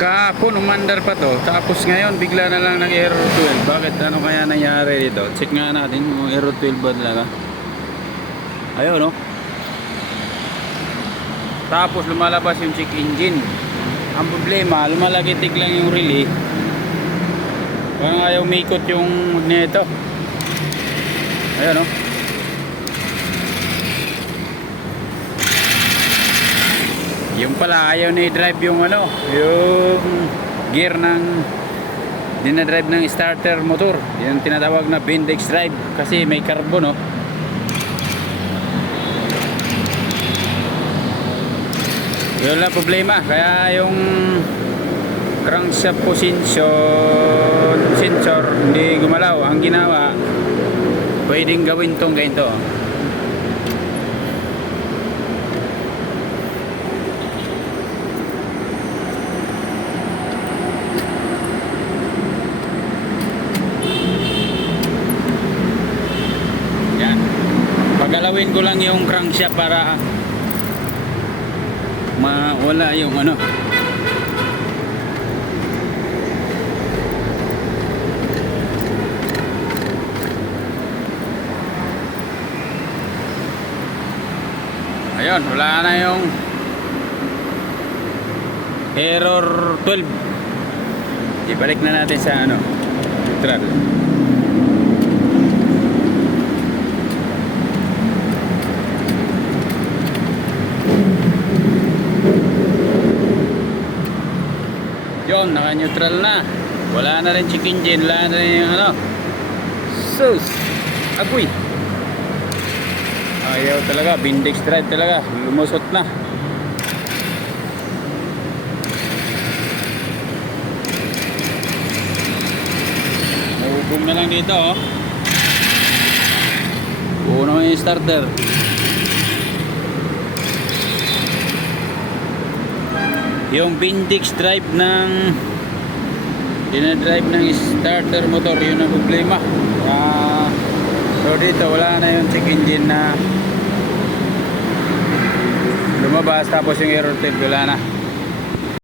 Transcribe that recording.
Kahapon umandar pa to, tapos ngayon bigla na lang nag-error 12. Bakit? Ano kaya nangyari dito? Check nga natin kung error 12 ba talaga. Ayun, no? Tapos lumalabas yung check engine. Ang problema, lumalagitik lang yung relay. Parang ayaw umikot yung magneto. Ayun, no? Yung pala ayaw na i-drive yung ano, yung gear ng dinadrive ng starter motor. Yan tinatawag na Bendix drive kasi may carbon, no? Yun lang problema. Kaya yung crankshaft sensor hindi gumalaw. Ang ginawa, pwedeng gawin tong ganito. Pagalawin ko lang yung crankshaft para mawala yung ano. Ayun, wala na yung error 12. Ibalik na natin sa ano, neutral. Yun, naka-neutral na. Wala na rin check engine, wala na rin yung ano. Sus! Agoy! Ayaw talaga, Bendix drive talaga. Lumusot na. Mahubog na lang dito, oh. Buo naman yung starter. Yung Bendix drive ng dinadrive ng starter motor, yun ang problema. So dito wala na yung check engine na lumabas, tapos yung error tape wala na.